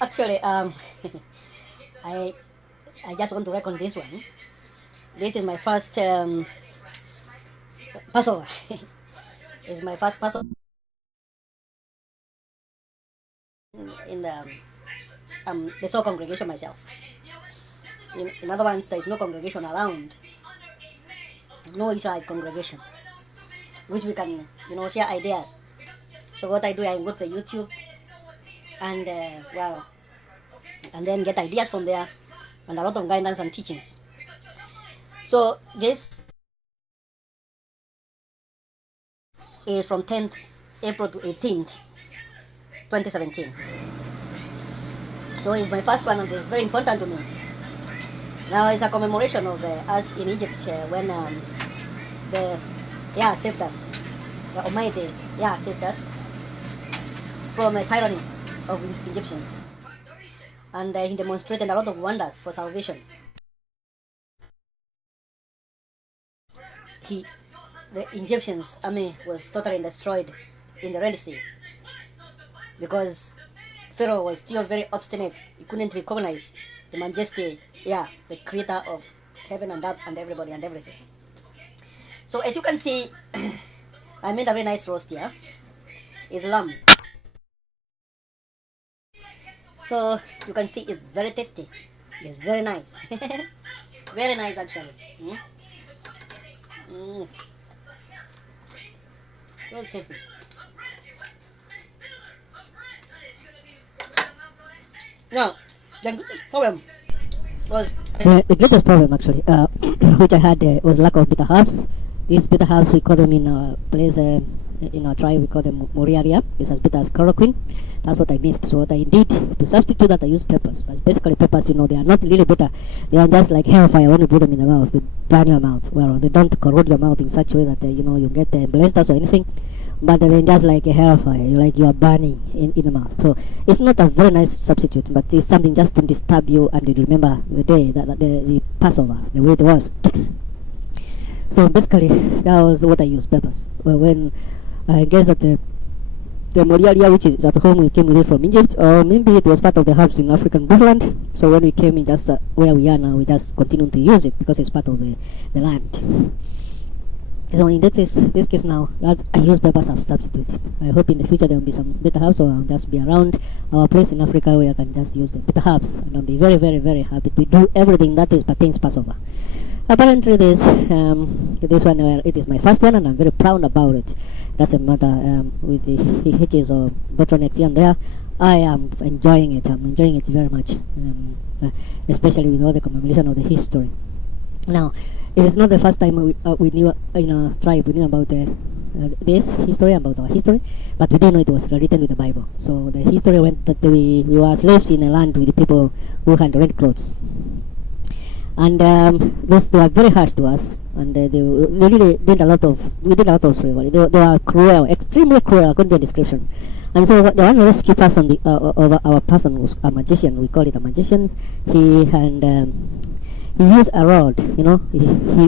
Actually, I I just want to reckon this one. This is my first Passover. It's my first Passover in the sole congregation myself. In other words, there is no congregation around, no Israelite congregation, which we can share ideas. So what I do, I go to YouTube and and then get ideas from there, and a lot of guidance and teachings. So this is from 10th April to 18th, 2017. So it's my first one, and it's very important to me. Now it's a commemoration of us in Egypt when the saved us, the Almighty saved us from a tyranny of Egyptians, and he demonstrated a lot of wonders for salvation. The Egyptians' army was totally destroyed in the Red Sea because Pharaoh was still very obstinate. He couldn't recognize the majesty, the creator of heaven and earth and everybody and everything. So as you can see, I made a very nice roast here. It's lamb. So you can see it's very tasty. It's very nice. Very nice actually. Very tasty. Now, the greatest problem was the greatest problem actually, which I had was lack of bitter herbs. These bitter herbs, we call them in our place, in our tribe, we call them moriaria. It's as bitter as chloroquine. That's what I missed. So what I did to substitute that, I used peppers. But basically peppers, they are not really bitter. They are just like hellfire when you put them in the mouth. They burn your mouth. Well, they don't corrode your mouth in such a way that you get blisters or anything. But they're just like a hellfire, like you are burning in the mouth. So it's not a very nice substitute, but it's something just to disturb you and you remember the day, the Passover, the way it was. So basically, that was what I used, peppers. Well, when I guess that the moriaria, which is at home, we came with it from Egypt, or maybe it was part of the herbs in African bushland. So when we came in just where we are now, we just continue to use it because it's part of the land. So in this case now, that I use peppers as substituted. I hope in the future there will be some bitter herbs, so I'll just be around our place in Africa where I can just use the bitter herbs, and I'll be very, very, very happy to do everything that pertains Passover. Apparently this one, it is my first one, and I'm very proud about it. Doesn't matter with the hitches or bottlenecks here and there. I am enjoying it. I'm enjoying it very much, especially with all the commemoration of the history. Now, it is not the first time we knew in our tribe, we knew about this history, about our history, but we didn't know it was written with the Bible. So the history went that we were slaves in a land with the people who had red clothes. And they were very harsh to us, and they really did a lot of slavery. They were cruel, extremely cruel, according to the description. And so the one rescue person of our person was a magician. We call it a magician. He used a rod.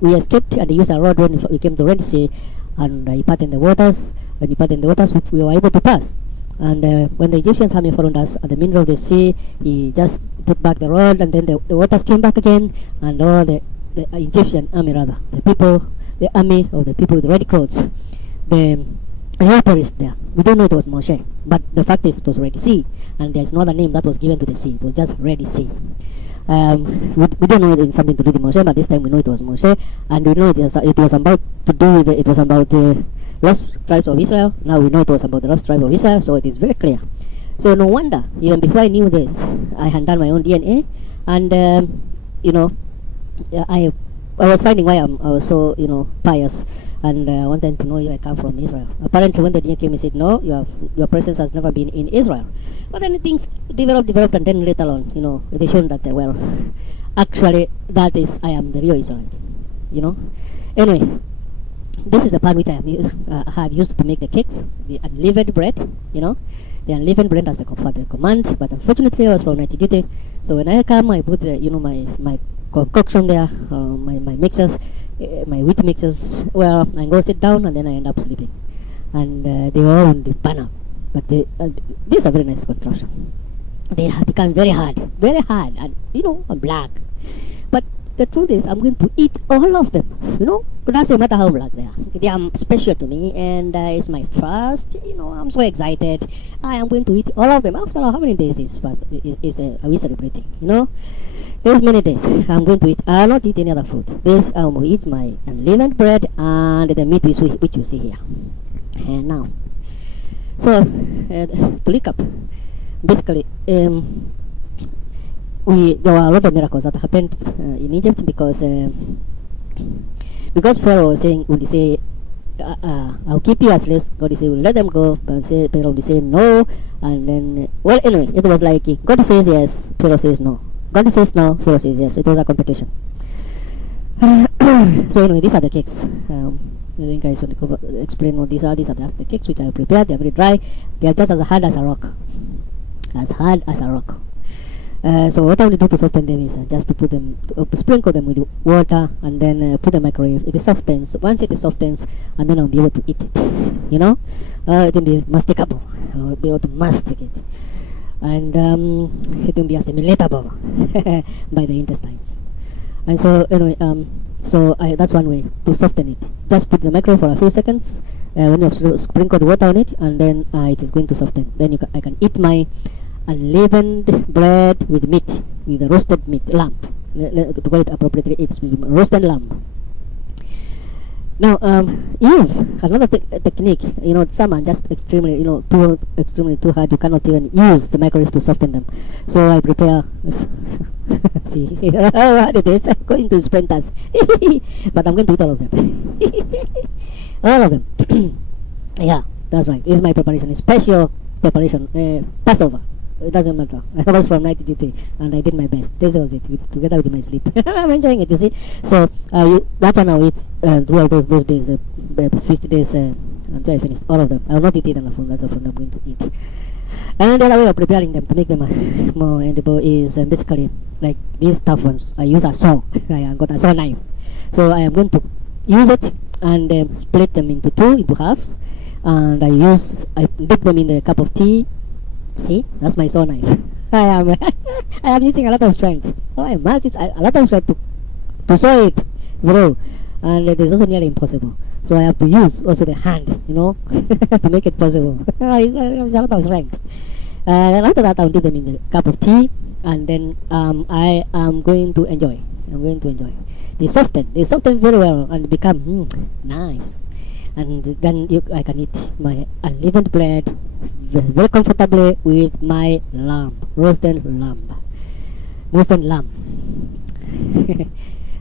We escaped, and he used a rod when we came to Red Sea, and he parted the waters. When he parted the waters, we were able to pass. And when the Egyptians army followed us at the middle of the sea, he just put back the rod, and then the waters came back again, and all the Egyptian army, rather, the army of the people with red clothes, they all perished there. We don't know it was Moshe, but the fact is it was Red Sea, and there is no other name that was given to the sea. It was just Red Sea. We don't know it in something to do with Moshe, but this time we know it was Moshe, and we know it was about to do with it was about the lost tribes of Israel. Now we know it was about the lost tribe of Israel, so it is very clear. So no wonder, even before I knew this, I had done my own DNA, and I was finding why I was so pious, and I wanted to know I come from Israel. Apparently, when the DNA came, he said, "No, your presence has never been in Israel." But then things developed, and then later on, they showed that actually that is I am the real Israelite. Anyway. This is the pan which I have used to make the cakes, the unleavened bread, the unleavened bread as the command. But unfortunately, I was from night duty, so when I come, I put my concoction there, my mixers, my wheat mixers. Well, I go sit down, and then I end up sleeping, and they all burn up. But this is a very nice contraption. they have become very hard, and black. But the truth is, I'm going to eat all of them. It doesn't matter how black they are. They are special to me, and it's my first. I'm so excited. I am going to eat all of them. After all, how many days are we celebrating? There's many days. I'm going to eat. I'll not eat any other food. This I will eat my unleavened bread and the meat which you see here. And now, so to recap, basically, there were a lot of miracles that happened in Egypt because Pharaoh was saying, would he say, I'll keep you as slaves. God would say, will let them go. But Pharaoh would say no. And then, anyway, it was like God says yes, Pharaoh says no. God says no, Pharaoh says yes. It was a competition. So anyway, these are the cakes. I think I should explain what these are. These are just the cakes which I have prepared. They are very dry. They are just as hard as a rock. As hard as a rock. So what I will do to soften them is just to put them, sprinkle them with water, and then put the microwave. It softens. Once it softens, and then I'll be able to eat it. It will be masticable. I'll be able to masticate it, and it will be assimilatable by the intestines. And so anyway, that's one way to soften it. Just put the microwave for a few seconds. When you have sprinkled water on it, and then it is going to soften. Then I can eat my unleavened bread with meat, with a roasted meat, lamb. To call it appropriately, it's roasted lamb. Now, Eve, another technique. Some are just extremely, too hard. You cannot even use the microwave to soften them. So I prepare. See, how hard it is. I'm going to sprinters, but I'm going to eat all of them. All of them. Yeah, that's right. This is my preparation. It's special preparation. Passover. It doesn't matter. I was from night duty and I did my best. This was it, together with my sleep. I'm enjoying it, you see. So that one I'll eat throughout those days, feast days, until I finish all of them. I will not eat it on the phone. That's the food I'm going to eat. And the other way of preparing them to make them more edible is basically like these tough ones. I use a saw. I got a saw knife. So I am going to use it and split them into halves. And I dip them in a cup of tea. See, that's my saw knife. I am using a lot of strength. I must use a lot of strength to saw it, bro. And it is also nearly impossible. So I have to use also the hand, to make it possible. I have a lot of strength. And after that, I'll dip them in a cup of tea, and then I am going to enjoy. They soften very well and become nice. And then I can eat my unleavened bread very comfortably with my roasted lamb.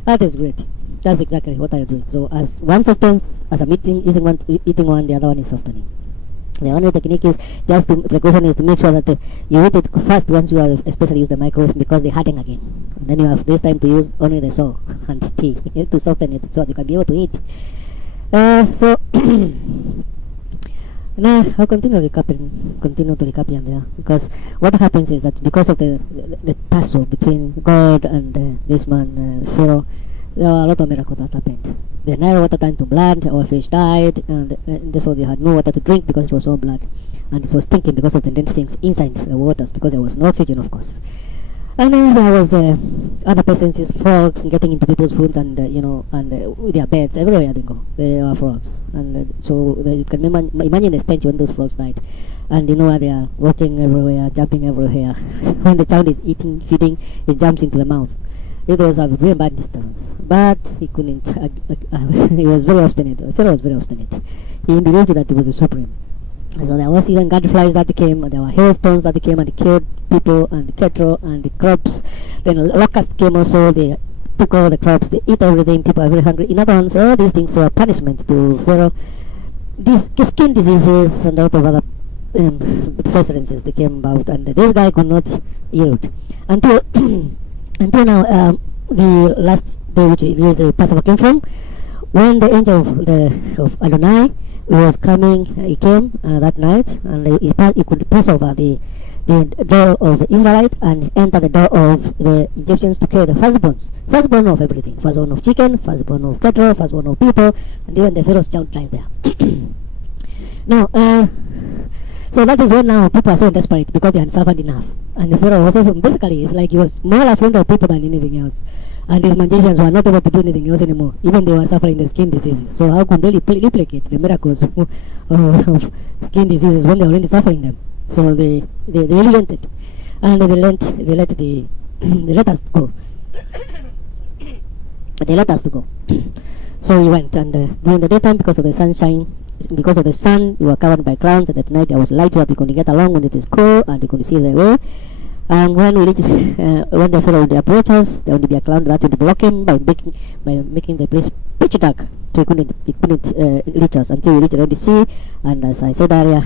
That is great. That's exactly what I'm doing. So as one softens, as I'm eating one, the other one is softening. The only technique is precaution is to make sure that you eat it first once you have especially use the microwave, because they harden again. And then you have this time to use only the saw and the tea to soften it so that you can be able to eat. So now I'll continue to recap here and there, because what happens is that because of the tussle between God and this man Pharaoh, there were a lot of miracles that happened. The Nile water turned to blood, our fish died, and so they had no water to drink because it was all blood, and it was stinking because of the dead things inside the waters, because there was no oxygen, of course. And then there was other pestilences, frogs getting into people's food, and with their beds everywhere they go, there are frogs, and so you can imagine the stench when those frogs died, and they are walking everywhere, jumping everywhere. When the child is eating, feeding, it jumps into the mouth. It was a very bad disturbance, but he couldn't. He was very obstinate. Pharaoh was very obstinate. He believed that he was the supreme. And so there was even gadflies that came, and there were hailstones that came and killed people and the cattle and the crops. Then locusts came also, they took all the crops, they eat everything, people are very hungry. In other words, all these things were punishment to Pharaoh. These skin diseases and a lot of other pestilences they came about, and this guy could not yield. Until now, the last day which is Passover came from, when the angel of Adonai was coming, he came that night, and he could pass over the door of the Israelite and enter the door of the Egyptians to kill the firstborn of everything, firstborn of chicken, firstborn of cattle, firstborn of people, and even the Pharaoh's child lying there. Now, so that is when now people are so desperate because they had suffered enough. And the Pharaoh was also, basically, it's like he was more afraid of people than anything else. And these magicians were not able to do anything else anymore. Even they were suffering the skin diseases. So how could they replicate the miracles of skin diseases when they were already suffering them? So they relented. And they let they let us go. They let us to go. So we went, and during the daytime, because of the sunshine, because of the sun, we were covered by clouds, and at night there was light so that we could get along when it is cold, and we could see the way. And when we reached, when the fellow would approach us, there would be a cloud that would block him by making the place pitch dark, so he couldn't reach us until we reached the Red Sea. And as I said earlier,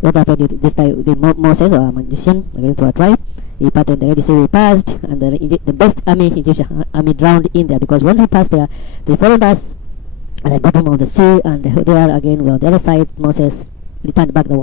what happened this time? Moses, or a magician, according to our tribe, he parted the Red Sea. We passed, and the best Egyptian army drowned in there, because when we passed there, they followed us at the bottom of the sea, and there again, we were on the other side. Moses returned back the water